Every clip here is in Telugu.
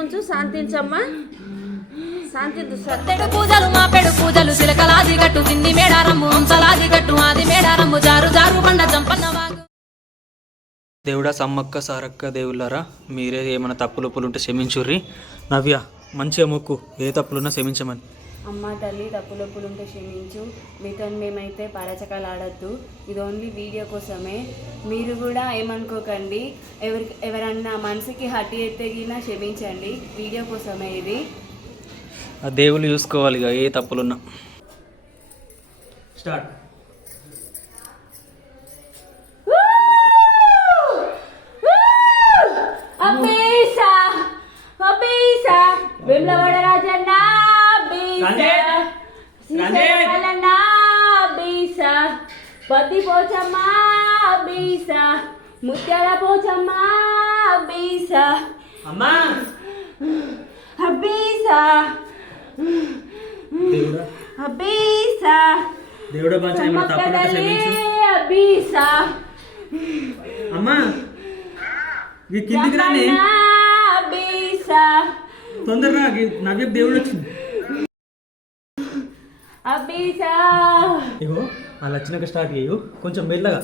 ఉంచు, శాంతించమ్మా, శాంతించు. సత్తెడు పూజలు మా పెడు పూజలు సిలకలాది గట్టు కింది మేడారమ్ము హంసలాది గట్టు ఆది మేడారమ్ము జారు జారు బండ జంపన్న వాగు. దేవుడా సమ్మక్క సారక్క దేవుళ్ళారా, మీరే ఏమైనా తప్పులు ఉంటే క్షమించుర్రి. నవ్య మంచిగా మొక్కు, ఏ తప్పులున్నా క్షమించమని. అమ్మ తల్లి తప్పులుంటే క్షమించు. మీతో మేమైతే పరచకాలు ఆడద్దు, ఇది ఓన్లీ వీడియో కోసమే. మీరు కూడా ఏమనుకోకండి, ఎవరన్నా మనసుకి హట్టి ఎత్తగినా క్షమించండి, వీడియో కోసమే ఇది. ఆ దేవుళ్ళు చూసుకోవాలి ఇక ఏ తప్పులున్నా. స్టార్ట్. వేములవాడ రాజన్న పత్తి పోచమ్మ బీస, ముత్యాల పోచమ్మ బీస, అమ్మా బీస బీస, దేవుడా బీస అమ్మా కిందికి రానే బీస. తొందరగా నవ్య దేవుడు వచ్చింది. ఇగో వాళ్ళు వచ్చినాక స్టార్ట్ చేయు, కొంచెం మెల్లగా,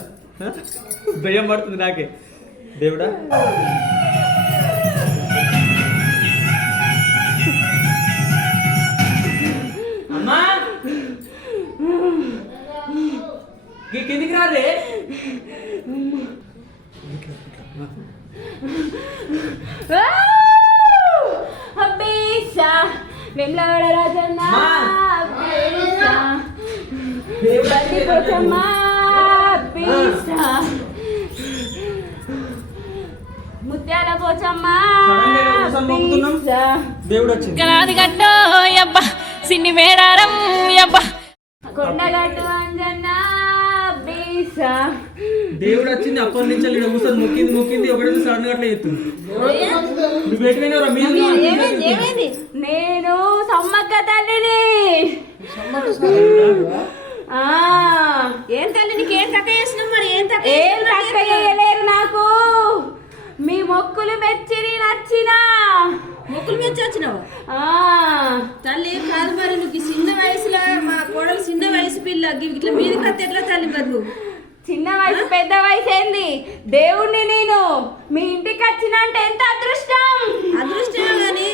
భయం పడుతుంది నాకే. దేవుడా అమ్మా కిందికి రాదే. వేములవాడ రాజన్న పత్తి పోచమ్మ బీస, ముత్యాల పోచమ్మ బీస, దేవుడు వచ్చింది. గలాది గట్టు యబ్బా సిన్ని మేడారం యబ్బా, కొండగట్టు అంజన్న బీస. దేవుడు వచ్చింది. అప్పటి నుంచి కూర్చొని మొక్కింది ఒకటి సడన్ గా అట్లా ఎత్తుంది. నేను సమ్మక్క తల్లిని. ఏం తల్లి నీకు ఏం తక్కువ చేసినాం మరి? ఏం తక్కువ చేయలేరు నాకు. మీ మొక్కులు మెచ్చిరి నచ్చిన మొక్కులు మెచ్చి వచ్చినావు తల్లి. కాదు మరి నువ్వు చిన్న వయసులో మా కోడలు చిన్న వయసు పిల్ల ఇట్లా మీది కత్తి ఎట్లా తల్లి మరి? నువ్వు చిన్న వయసు పెద్ద వయసు ఏంది? దేవుణ్ణి నేను మీ ఇంటికి వచ్చిన అంటే ఎంత అదృష్టం. అదృష్టమే కానీ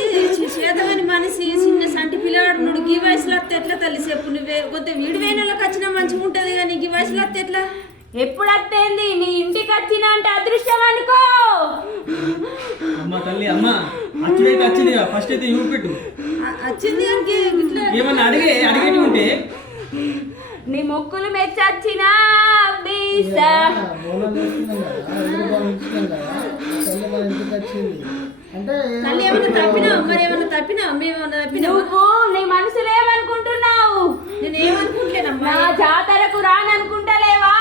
చేతమైన మనిషి చిన్న సంటి పిల్లవాడు నువ్వు ఈ వయసులో వస్తే ఎట్లా తల్లి చెప్పు. నువ్వే కొంత వీడి వేణలోకి వచ్చినా మంచిగా ఉంటది కానీ ఈ వయసులో వస్తే ఎట్లా? ఎప్పుడు వస్తేంది? నీ ఇంటికి వచ్చిన అంటే అదృష్టం అనుకో. అమ్మ తల్లి అమ్మ అచ్చుడైతే వచ్చింది, ఫస్ట్ అయితే ఇవ్వు పెట్టు. వచ్చింది ఏమన్నా అడిగేటి ఉంటే నీ మొక్కులు మెచ్చొచ్చిన బీస. తల్లి ఏమన్నా తప్పినావు మరి? ఏమన్నా తప్పినావు? మేమన్నా తప్పినావు? నువ్వు నీ మనసులో ఏమనుకుంటున్నావు? నేను ఏమనుకుంటలేనమ్మా. నా జాతరకు రాననుకుంటలేవా?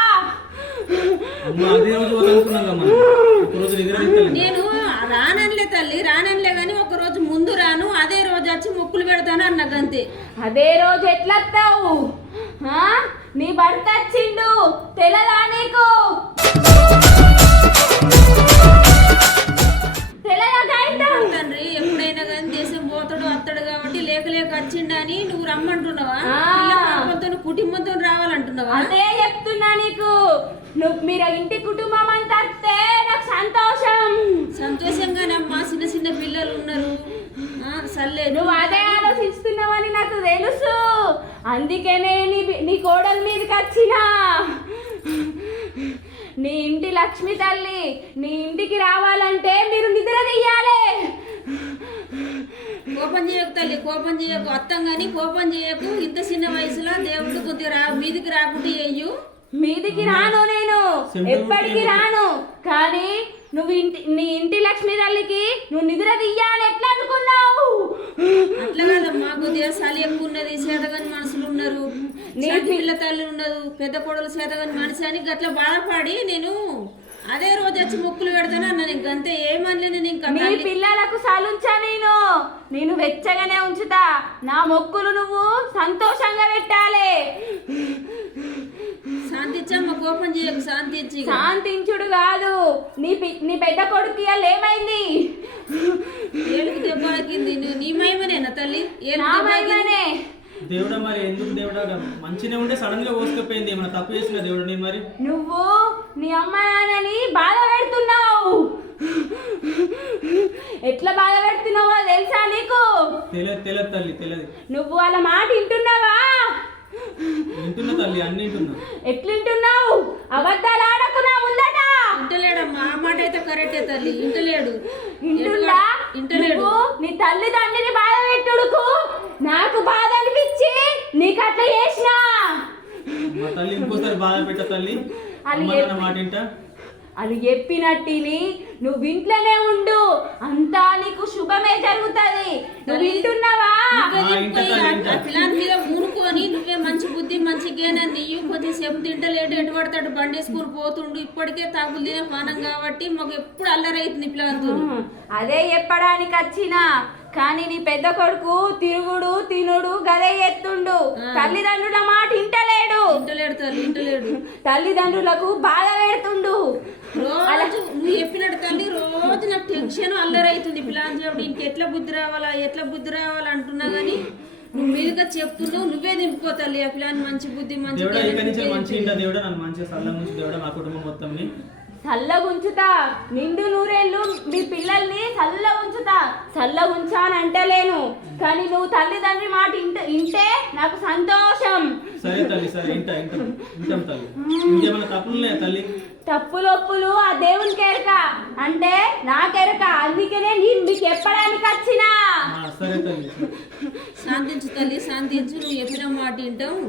నేను రాననిలే తల్లి, రాననిలే గాని ఒక రోజు ముందు రాను, అదే రోజు వచ్చి మొక్కులు పెడతాను అన్నది అంతే. అదే రోజు ఎట్లా వస్తావు? నీ భర్త వచ్చిండు తెలదా నీకు? తండ్రి ఎప్పుడైనా కానీ దేశం పోతాడు వస్తాడు కాబట్టి లేక వచ్చిండని నువ్వు రమ్మంటున్నావా? కుటుంబంతో రావాలంటున్నావా? అదే చెప్తున్నా నీకు. మీరు ఇంటి కుటుంబం అంతా వస్తే నాకు సంతోషం. సంతోషంగానమ్మా, చిన్న చిన్న పిల్లలు ఉన్నారు. సర్లే, నువ్వు అదే ఆలోచిస్తున్నావని నాకు తెలుసు. అందుకనే నీ కోడల మీదకి వచ్చినా. నీ ఇంటి లక్ష్మి తల్లి నీ ఇంటికి రావాలంటే మీరు నిద్ర తీయాలి. కోపం చేయకు తల్లి, కోపం చేయకు. అత్తం గాని కోపం చేయకు. ఇంత చిన్న వయసులో దేవుడు కొద్దిగా మీదికి రాకుంటే చెయ్యు. మీదికి రాను, నేను ఎప్పటికి రాను. కానీ నువ్వు నీ ఇంటి లక్ష్మీ తల్లికి నువ్వు నిద్ర తీయాలి. ఎట్లా అనుకున్నావు? అట్లా కాదమ్మా, కొద్దిగా చలి ఎక్కువ ఉన్నది, చేతగాని మనుషులు ఉన్నారు, నీ పిల్ల తల్లి ఉండదు, పెద్ద కొడలు చేతగాని మనిషి అని గట్లా బాధపడి నేను అదే రోజు వచ్చి మొక్కులు పెడతాను అన్న. నీకు అంతే, ఏమనలేను. ఇంకా నీ పిల్లలకు సలుంచా, నేను వెచ్చగానే ఉంచుతా. నా మొక్కులు నువ్వు సంతోషంగా పెట్టాలి. శాంతించమ్మ, కోపం చేయకు, శాంతించి. శాంతించుడు కాదు, నీ పెద్ద కొడుకు ఏమైంది? ఏళ్ళకి దెబ్బ దొరికింది నీ మహిమనేనా తల్లి నా మహిమనే. దేవుడా మరి ఎందుకు దేవుడా మంచిగా ఉంటే సడన్ గా కోసుకపోయింది, ఏమైనా తప్పు చేసిన దేవుడు నేను మరి? నువ్వు నీ అమ్మ నాన్నని బాధ పెడుతున్నావు. ఎట్లా బాధ పెడుతున్నావో తెలుసా నీకు? తెలియదు తల్లి, తెలియదు. నువ్వు వాళ్ళ మాట వింటున్నావా? వింటున్నా తల్లి, అన్ని వింటున్నా. ఎట్లుంటున్నావు? అబద్ధాలు ఆడకున్నా ముందట. ఇంటలేడమ్మా, ఆ మాట అయితే కరెక్టే తల్లి, ఇంటలేడు. ఇంటున్నా? ఇంటలేడు. నువ్వు నీ తల్లిదండ్రిని బాధ పెట్టుడుకు నాకు బాధ అనిపించి నీకు అట్లా చేసినా. మా తల్లి ఇంకోసారి బాధ పెట్ట తల్లి, అది మాట వింటా. అది చెప్పినట్టిని నువ్వు ఇంట్లోనే ఉండు, అంతా నీకు శుభమే జరుగుతుంది. నువ్వు వింటున్నావా? పిల్లని మీద ఊరుకొని నువ్వే మంచి బుద్ధి మంచి జ్ఞానం నీయు కొద్దిసేపు తింటలేడు, ఎటు పడతాడు బండి వేసుకొని పోతుండు. ఇప్పటికే తాగులు తినే పానం కాబట్టి మాకు ఎప్పుడు అల్లరైతుంది పిల్లలతో. అదే చెప్పడానికి వచ్చిన, కానీ నీ పెద్ద కొడుకు తిరుగుడు తినుడు గదే ఎత్తుండు. తల్లిదండ్రుల మాట ఇంటలేడు. ఇంటలేడు తల్లి, ఇంటలేడు. తల్లిదండ్రులకు బాధ పెడుతుండు. రోజు నువ్వు చెప్పినట్టు తల్లి రోజు నాకు టెన్షన్ అల్లరైతుంది. పిల్లలు చెప్పి ఇంకెట్లా బుద్ధి రావాలా ఎట్లా బుద్ధి రావాలా అంటున్నా గానీ నువ్వు మీదుగా చెప్తున్నావు, నువ్వే దింపుకో తల్లి ఆ పిల్లని మంచి బుద్ధి మంచి దేవుడా నన్ను మంచిగా సల్లం నుంచి దేవుడా మా కుటుంబం మొత్తం చల్లగుంచుతా, నిండు నూరేళ్ళు మీ పిల్లల్ని చల్లగుంచుతా. చల్లగుంచా అని అంటలేను, కానీ నువ్వు తల్లిదండ్రి మాట ఇంటే నాకు సంతోషం. సరే తల్లి, సరే ఇంటాం తల్లి. ఇంకేమైనా తప్పులున్నాయా తల్లి? తప్పులొప్పులు ఆ దేవునికి ఎరక, అంటే నాకెరక. అందుకనే నేను మీకు చెప్పడానికి వచ్చినా. సరే తల్లి. శాంతించు తల్లి, శాంతించు. నువ్వు చెప్పిన మాట వింటావు.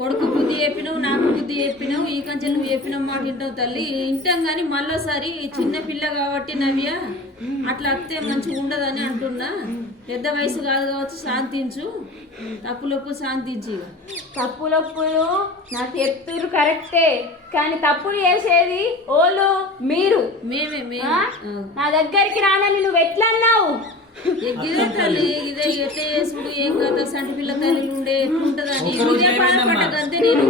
కొడుకు బుద్ధి చెప్పినావు, నాకు బుద్ధి చెప్పినావు. ఈ కంచెలు నువ్వు చెప్పిన మాట వింటావు తల్లి. వింటాం కానీ మళ్ళీసారి చిన్న పిల్ల కాబట్టి నవ్య అట్లా అత్తే మంచిగా ఉండదని అంటున్నా. పెద్ద వయసు కాదు కావచ్చు, శాంతించు. తప్పులొప్పులు శాంతించి. తప్పులొప్పులు నాకు చెప్తురు కరెక్టే, కానీ తప్పులు చేసేది ఓళ్ళు మీరు. మేమే నా దగ్గరికి రానని నువ్వు ఎట్లా అన్నావు? ఇదే తల్లి, ఇదే ఎట్లా చేసుడు ఏం కదా సంటి పిల్ల తల్లి ఉండే ఎట్లుంటదని ఇదే బాధపడ్డ గంతే నేను.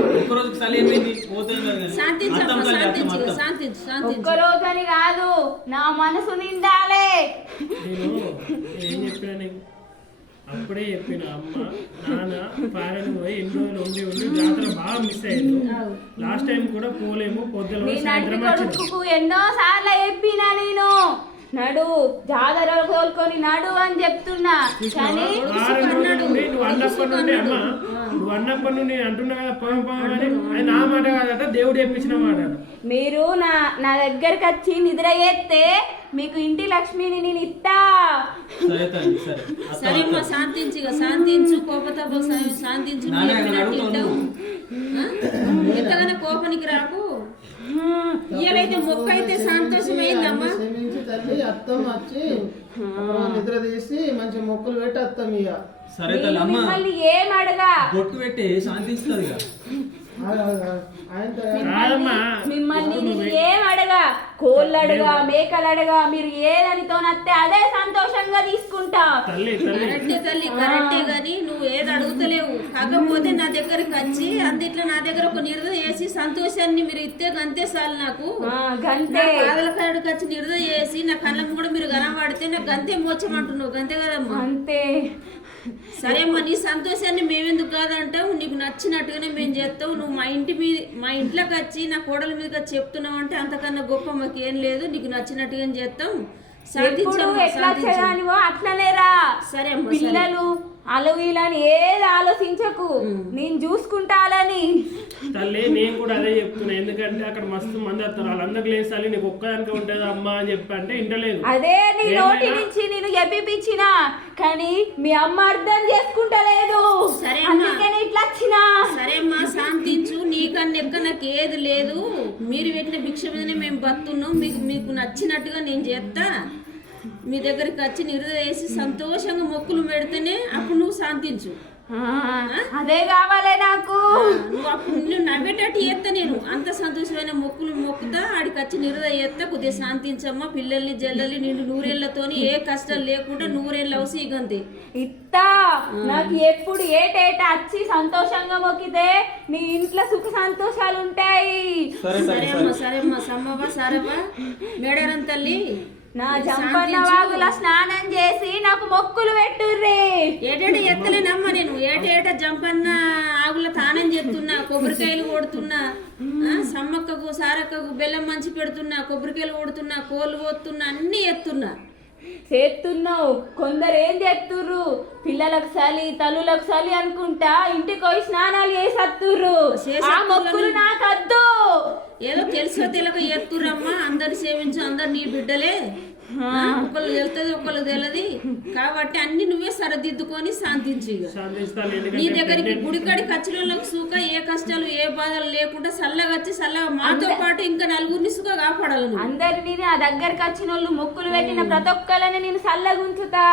శాంతించు. ఒక్క రోజని కాదు, నా మనసు నిండాలే. ఏం చెప్పినా నీకు అప్పుడే చెప్పిన, అమ్మ నాన్న పారని పోయి ఎన్ని రోజులు ఉండి జాతర బాగా మిస్ అయ్యారు. లాస్ట్ టైం కూడా పోలేము, పొద్దున సాయంత్రం కొడుకు ఎన్నో సార్లు చెప్పినా నేను నడు జాతర కోలుకొని నడు అని చెప్తున్నా. కానీ నువ్వు అన్నప్పటి నుండి అమ్మ, నువ్వు అన్నప్పటి నుండి అంటున్నా కదా పోయి అది నా మాట కాదట, దేవుడు చెప్పించిన మాట. మీరు నా దగ్గరకు వచ్చి నిద్ర చేస్తే మీకు ఇంటి లక్ష్మిని నేను ఇస్తా. సరే అమ్మా, శాంతించు. కోపతాప శాంతించు. ఎంతగానో కోపానికి రాకు. ఇయ్యాలైతే మొక్క అయితే సంతోషమైందమ్మా. తల్లి అత్తం వచ్చి నిద్ర తీసి మంచి మొక్కలు పెట్టి అత్తం ఇక. సరే తల్లి. అమ్మ మిమ్మల్ని ఏం అడగా, బొట్టు పెట్టి శాంతిస్తుంది. మిమ్మల్ని నేను ఏం అడగా, కోళ్ళు అడగా మేకలు అడగా, మీరు ఏదనితో నస్తే అదే సంతోషంగా తీసుకుంటా. కరెక్టే తల్లి, కరెక్టే గాని నువ్వు ఏది అడుగుతలేవు. కాకపోతే నా దగ్గరికి వచ్చి అందిట్లో నా దగ్గర ఒక నిర్దయ చేసి సంతోషాన్ని మీరు ఇస్తే గంతే చాలు నాకు. గంతే పాదల కాడికి వచ్చి నిర్దయ చేసి నా కళ్ళకు కూడా మీరు గనపడితే నాకు గంతే మోచమంటున్నావు. గంతే కదమ్మా. అంతే. సరే అమ్మా, నీ సంతోషాన్ని మేమెందుకు కాదంటావు, నీకు నచ్చినట్టుగానే మేము చేస్తావు. నువ్వు మా ఇంట్లోకి వచ్చి నా కోడల మీద చెప్తున్నావు అంటే అంతకన్నా గొప్ప మాకేం లేదు. నీకు నచ్చినట్టుగా చేస్తాం. అట్లనేరా. సరే అమ్మా. పిల్లలు అలవీలని ఏది ఆలోచించకు, నేను చూసుకుంటాలని. తల్లి నేను కూడా అదే చెప్తున్నా, ఎందుకంటే అక్కడ మస్తు మంది వస్తారు, వాళ్ళందరికి లేదు తల్లి నీకు ఒక్కదానికి ఉంటుంది అమ్మ అని చెప్పి అంటే ఇంటలేదు. అదే నీ నోటి నుంచి నేను ఎప్పిపించిన, కానీ మీ అమ్మ అర్థం చేసుకుంటలేదు. సరే అందుకని ఇట్లా వచ్చినా. సరే అమ్మా, శాంతించు. నీకన్నా ఎక్క నాకు ఏది లేదు. మీరు పెట్టిన భిక్ష మీదనే మేము బతున్నాం. మీకు నచ్చినట్టుగా నేను చేస్తా. మీ దగ్గరికి వచ్చి నిర్దయ చేసి సంతోషంగా మొక్కులు పెడితేనే అప్పుడు నువ్వు శాంతించు. అదే కావాలే నాకు. నువ్వు అప్పుడు నువ్వు నవ్వేటట్టు చేస్తా. నేను అంత సంతోషమైన మొక్కులు మొక్కుతా. ఆడికి వచ్చి నిర్దయ చేస్తా. కొద్దిగా శాంతించమ్మా. పిల్లల్ని జల్లల్ని నిండు నూరేళ్లతోని ఏ కష్టాలు లేకుండా నూరేళ్ళు అవసి ఇగంతే ఇత్తా. నాకు ఎప్పుడు ఏటేట వచ్చి సంతోషంగా మొక్కితే నీ ఇంట్లో సుఖ సంతోషాలు ఉంటాయి. సరే అమ్మా. సమ్మవ్వ సరవ్వ మేడారం తల్లి, నా జంపన్న వాగుల స్నానం చేసి నా నాకు మొక్కులు పెట్టుర్రి. ఏటేట ఎత్తలేనమ్మా నేను, ఏటేట జంపన్న ఆగుల తానం చేస్తున్నా, కొబ్బరికాయలు కొడుతున్నా, సమ్మక్కకు సారక్కకు బెల్లం మంచి పెడుతున్నా, కొబ్బరికాయలు కొడుతున్నా, కోళ్ళు పోతున్నా, అన్ని ఎత్తున్నా. చేస్తున్నావు. కొందరు ఏం చేస్తుర్రు, పిల్లలకు చలి తల్లులకు చలి అనుకుంటా ఇంటికి పోయి స్నానాలు చేసేస్తుర్రు. ఆ మొక్కులు నాకద్దు. ఏదో తెలుసో తెలియక ఎత్తురమ్మా, అందరు సేవించు, అందరు నీ బిడ్డలే, ఒకళ్ళు తెలుస్తుంది ఒకళ్ళు తెలియదు కాబట్టి అన్ని నువ్వే సరిదిద్దుకొని శాంతించు. నీ దగ్గరికి గుడికాడికి వచ్చిన వాళ్ళకి సుఖ ఏ కష్టాలు ఏ బాధలు లేకుండా చల్లగా వచ్చి చల్లగా మాతో పాటు ఇంకా నలుగురిని సుఖ కాపాడాలి. అందరినీ ఆ దగ్గరికి వచ్చిన వాళ్ళు మొక్కులు పెట్టిన ప్రతి ఒక్కళ్ళని నేను చల్లగా ఉంచుతా.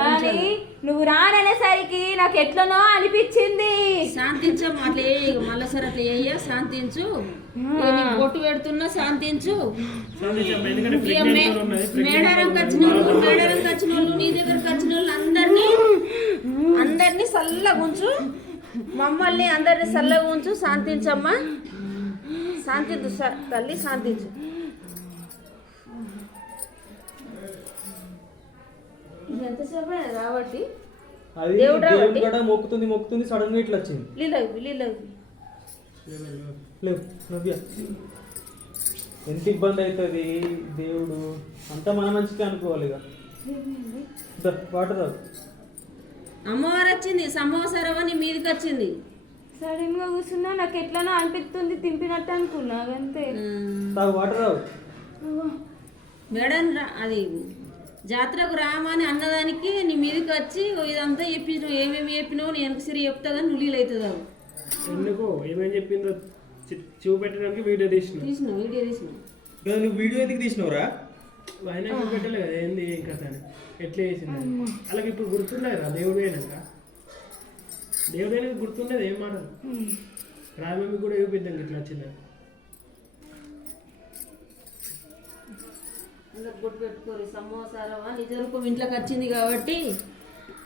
కానీ నువ్వు రాననేసరికి నాకు ఎట్లనో అనిపించింది. శాంతించమ్మా, అట్లా ఏ మళ్ళీసారి అట్లా ఏ శాంతించు, బొట్టు పెడుతున్నా శాంతించు. మేడారంకి వచ్చిన వాళ్ళు నీ దగ్గరకు వచ్చిన వాళ్ళు అందరినీ చల్లగా ఉంచు, మమ్మల్ని అందరినీ చల్లగా ఉంచు. శాంతించమ్మా, శాంతించు తల్లి, శాంతించు. ఎంతసేపు రాబట్టి దేవుడు రాబట్టి మొక్కుతుంది సడన్ గా ఇట్లా వచ్చింది. లీలవి లేవు నవ్య, ఎంత ఇబ్బంది అవుతుంది. దేవుడు అంతా మన మంచిగా అనుకోవాలి. ఇక వాటర్ రాదు. అమ్మవారు వచ్చింది, సమోసరవ నీ మీదకి వచ్చింది. సడన్ గా కూర్చున్నా నాకు ఎట్లనో అనిపిస్తుంది, తింపినట్టు అనుకున్నా అంతే. వాటర్ రావు. మేడం అది జాతరకు రామని అన్నదానికి నీ మీదకి వచ్చి ఇదంతా చెప్పినావు, ఏమేమి చెప్పినావు నేను సరి చెప్తా కానీ నువ్వులు అవుతుంది. ఎందుకు ఏమేమి చెప్పిందో చూపెట్టడానికి వీడియో తీసినావు. నువ్వు వీడియో ఎందుకు తీసినవురా? ఆయన చూపెట్టలే కదా ఏంది ఏం కథ అని, ఎట్లా చేసింది అలాగే. ఇప్పుడు గుర్తుండేరా దేవుడు అయినాక, దేవుడు అయినాక గుర్తుండేది ఏం మాటలు. రామమ్మి కూడా చూపిద్దాం ఇట్లా వచ్చింది. గుర్తు పెట్టుకోరు, సమోసారవా నిజ రూపం ఇంట్లోకి వచ్చింది కాబట్టి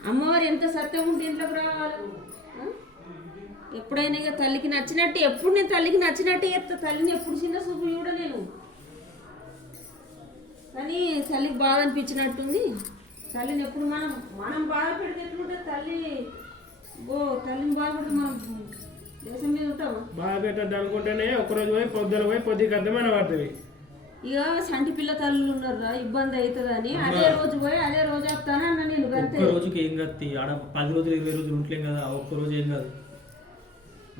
అమ్మవారు ఎంత సత్యం ఉంటే ఇంట్లోకి రావాలి. ఎప్పుడైనా ఇక తల్లికి నచ్చినట్టు, ఎప్పుడు నేను తల్లికి నచ్చినట్టు చెప్తా. తల్లిని ఎప్పుడు చిన్న చూపు చూడలేను, కానీ తల్లికి బాధ అనిపించినట్టుంది. తల్లిని ఎప్పుడు మనం బాధ పెడితే ఎట్లుంటే తల్లిని బాధ పెడితే మనం దేశం మీద ఉంటామా? బాధ పెట్టద్దు అనుకుంటేనే ఒకరోజు పోయి పొద్దున పోయి పొద్దుకి అర్థమైన పడుతుంది. ఇక సంటి పిల్ల తల్లులు ఉన్నారా, ఇబ్బంది అవుతుందని అదే రోజు పోయి అదే రోజు వస్తాను అన్న నేను. ఒక్క రోజుకి ఏం కత్తి ఆడ 10 రోజులు 20 రోజులు ఉంటలేం కదా, ఒక్క రోజు ఏం కాదు.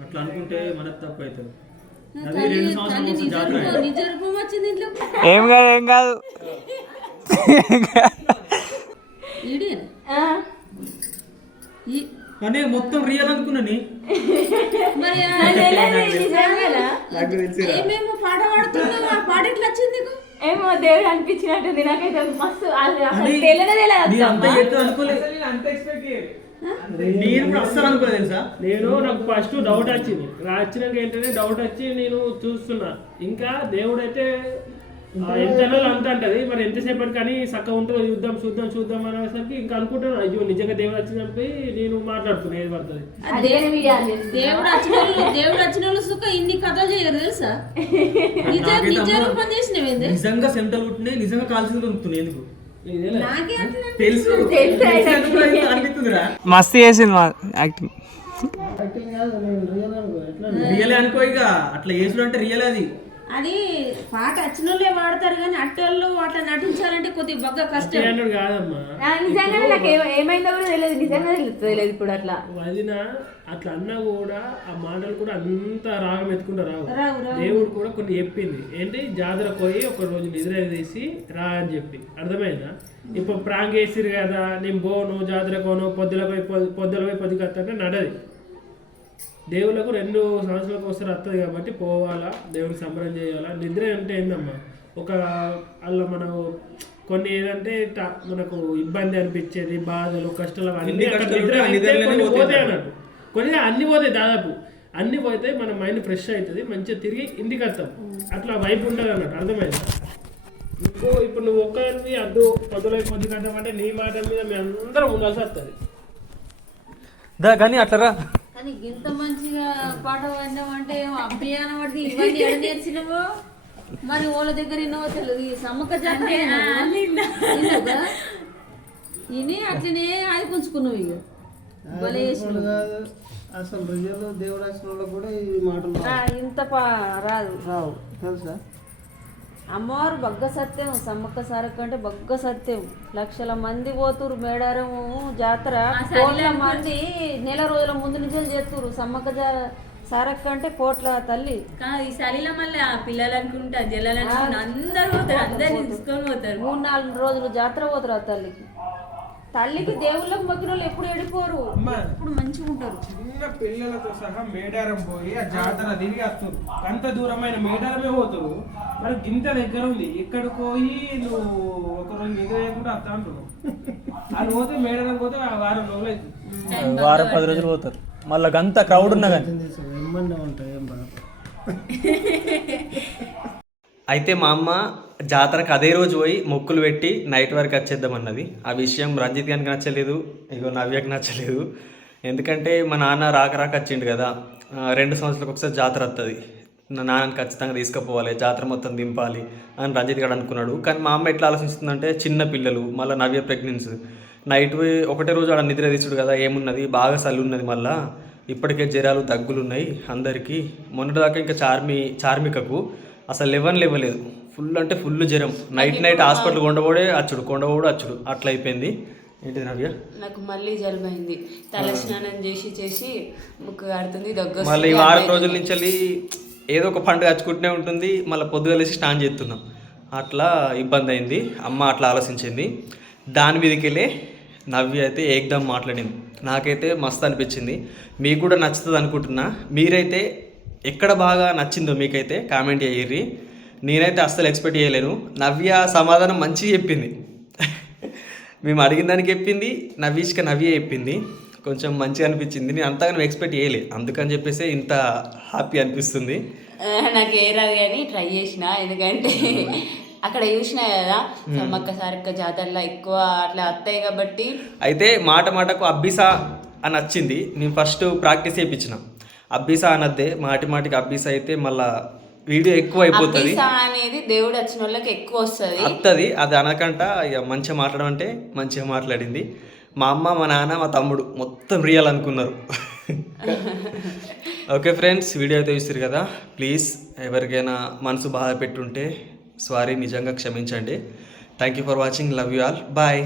అట్లా అనుకుంటే మనకు తప్పు అవుతుంది. నిజ రూపం వచ్చింది ఇంట్లో. ఏం కాదు కానీ మొత్తం రియల్ అనుకున్నాని. మరి ఏమేమో పాట పాడుతున్నావు, ఆ పాట ఎట్లా వచ్చింది నీకు? ఏమో దేవుడు అనిపించినట్టుంది నాకైతే మస్తు. నేను నాకు ఫస్ట్ డౌట్ వచ్చింది, వచ్చినాక ఏంటంటే డౌట్ వచ్చి నేను చూస్తున్నా. ఇంకా దేవుడు అయితే ఎంతలో అంత అంటది, మరి ఎంతసేపటి కానీ చక్క ఉంటుందో చూద్దాం అనేసరికి ఇంకా అనుకుంటున్నాను, అయ్యో నిజంగా దేవుడు వచ్చినప్పుడు నేను మాట్లాడుతున్నా ఏది పడుతుంది. దేవుడు వచ్చిన వాళ్ళు సుఖ ఇన్ని కథలు చేయరు తెలుసా. నిజ రూపం చేసినవి నిజంగా సెంటల్ ఉంటున్నాయి, నిజంగా కాల్సింది ఉంటున్నాయి. ఎందుకు మస్తు చేసింది యాక్టింగ్. రియల్ అనుకో, ఇక అట్లా చేసుడు అంటే రియల్. అది పాట వచ్చిన వాళ్ళే వాడతారు కానీ అట్టోళ్ళు అట్లా నటించాలంటే కొద్దిగా బాగా కష్టం. కాదమ్మా, నిజంగా నాకు ఏమైందో కూడా తెలియదు, నిజంగా తెలియదు ఇప్పుడు. అట్లా వదిన అట్లా అన్నా కూడా ఆ మాటలు కూడా అంత రాగం ఎత్తుకుంటూ రావు. దేవుడు కూడా కొన్ని చెప్పింది ఏంటి, జాతర పోయి ఒక రోజు నిద్ర తీసి రా అని చెప్పి. అర్థమైందా? ఇప్పుడు ప్రాంగ్ వేసిరు కదా, నేను పోను జాతర కోను, పొద్దుల పోయి పొద్దుకి వస్తుంటే నడది. దేవుళ్ళకు 2 సంవత్సరాలకు ఒకసారి వస్తుంది కాబట్టి పోవాలా, దేవుడికి సంబరం చేయాలా. నిద్ర అంటే ఏందమ్మా, ఒక అలా మనం కొన్ని ఏదంటే మనకు ఇబ్బంది అనిపించేది, బాధలు కష్టాలు అన్నీ పోతాయి అన్నట్టు. కొన్ని అన్ని పోతాయి, దాదాపు అన్ని పోతే మన మైండ్ ఫ్రెష్ అవుతుంది, మంచిగా తిరిగి ఇంటికి వస్తాం. అట్లా వైపు ఉంటుంది అన్నట్టు. అర్థమైంది? ఇప్పుడు నువ్వు ఒక్కరిని అడ్డు పొద్దులై పొద్దు కట్టం అంటే నీ మాట మీద మీ అందరం ఉండాల్సి వస్తుంది. కానీ అట్లరా కానీ ఇంత మంచిగా పాట పాడినామంటే అభియానం పడి ఇవన్నీ ఎడ నేర్చినవో మరి వాళ్ళ దగ్గర విన్నావో తెలియదు. సమ్మక్క జాతర ఇని అట్లనే అది గుంజుకున్నావు ఇక భలే చేసినావు. కాదు, అసలు రియల్ దేవుడు వచ్చిన వాళ్ళకు కూడా ఈ మాటలు ఇంత రాదు రావు తెలుసా. అమ్మవారు బగ్గ సత్యం, సమ్మక్క సారక్క అంటే బగ్గ సత్యం. లక్షల మంది పోతురు మేడారం జాతర, కోట్ల మంది నెల రోజుల ముందు నుంచే చేస్తురు. సమ్మక్క సారక్క అంటే కోట్ల తల్లి. కాదు ఈ చలిలో మళ్ళీ ఆ పిల్లలు అనుకుంటా జల్లలు అనుకుంటా అందరు పోతారు, అందరిని తీసుకొని పోతారు. 3-4 రోజులు జాతర పోతారు ఆ తల్లికి దేవుళ్ళకి మొక్కిన వాళ్ళు ఎప్పుడు ఎడిపోరు, ఇప్పుడు మంచిగా ఉంటారు. చిన్న పిల్లలతో సహా మేడారం పోయి ఆ జాతర తిరిగి వస్తారు. అంత దూరమైన మేడారమే పోతారు. మరి గింత దగ్గర ఉంది, ఇక్కడికి పోయి నువ్వు ఒక రోజు నిద్ర చేయకుండా వస్తా అంటున్నావు. అది పోతే మేడారం పోతే ఆ వారం రోజులు అవుతుంది. వారం 10 రోజులు పోతారు. మళ్ళీ అంత క్రౌడ్ ఉన్నా కానీ ఎమ్మండే ఉంటాయి ఏం బాధ. అయితే మా అమ్మ జాతరకు అదే రోజు పోయి మొక్కులు పెట్టి నైట్ వరకు వచ్చేద్దామన్నది. ఆ విషయం రంజిత్ గారికి నచ్చలేదు, ఇగో నవ్యకి నచ్చలేదు. ఎందుకంటే మా నాన్న రాక వచ్చిండు కదా, 2 సంవత్సరాలకు ఒకసారి జాతర వస్తుంది, నా నాన్నని ఖచ్చితంగా తీసుకుపోవాలి, జాతర మొత్తం దింపాలి అని రంజిత్ గారు అనుకున్నాడు. కానీ మా అమ్మ ఎట్లా ఆలోచిస్తుందంటే చిన్న పిల్లలు, మళ్ళీ నవ్య ప్రెగ్నెన్సీ, నైట్ ఒకటే రోజు ఆడ నిద్ర తీసుడు కదా, ఏమున్నది బాగా చలి ఉన్నది, మళ్ళీ ఇప్పటికే జ్వరాలు దగ్గులు ఉన్నాయి అందరికీ. మొన్నటిదాకా ఇంకా చార్మికకు అసలు లేవలేదు, ఫుల్ అంటే ఫుల్ జ్వరం. నైట్ హాస్పిటల్ కొండబోడే అచ్చుడు అట్లా అయిపోయింది. ఏంటిది నవ్య? నాకు మళ్ళీ జలుబైంది, తల స్నానం చేసి ముక్కు కారుతుంది, దగ్గర. మళ్ళీ ఈ వారం రోజుల నుంచి వెళ్ళి ఏదో ఒక పండుగ అచ్చుకుంటూనే ఉంటుంది, మళ్ళీ పొద్దుగా లేచి స్నానం చేస్తున్నాం, అట్లా ఇబ్బంది అయింది. అమ్మ అట్లా ఆలోచించింది. దాని మీదకి వెళ్ళి నవ్య అయితే ఏకదమ్ మాట్లాడింది. నాకైతే మస్తు అనిపించింది, మీకు కూడా నచ్చుతుంది అనుకుంటున్నా. మీరైతే ఎక్కడ బాగా నచ్చిందో మీకైతే కామెంట్ చేయర్రి. నేనైతే అస్సలు ఎక్స్పెక్ట్ చేయలేను. నవ్య సమాధానం మంచిగా చెప్పింది, మేము అడిగిన దానికి చెప్పింది, నవ్య చెప్పింది, కొంచెం మంచిగా అనిపించింది. నేను అంతగా ఎక్స్పెక్ట్ చేయలే, అందుకని చెప్పేసి ఇంత హ్యాపీ అనిపిస్తుంది. నాకు ఏ రాదు కానీ ట్రై చేసిన, ఎందుకంటే అక్కడ చూసినా కదా సమ్మక్క సారక్క జాతరలో ఎక్కువ అట్లా వస్తాయి కాబట్టి. అయితే మాటకు అబ్బిసా అని వచ్చింది, నేను ఫస్ట్ ప్రాక్టీస్ చేయించిన. అబ్బిసా అనద్దే, మాటికి అబ్బిసా అయితే మళ్ళా వీడియో ఎక్కువ అయిపోతుంది అనేది దేవుడు వచ్చిన వాళ్ళకి ఎక్కువ వస్తుంది. అది అనకంట ఇక మంచిగా మాట్లాడడం అంటే మంచిగా మాట్లాడింది. మా అమ్మ, మా నాన్న, మా తమ్ముడు మొత్తం రియల్ అనుకున్నారు. ఓకే ఫ్రెండ్స్, వీడియో అయితే చూస్తారు కదా, ప్లీజ్ ఎవరికైనా మనసు బాధ పెట్టుంటే సారీ, నిజంగా క్షమించండి. Thank you for watching, love you all, bye.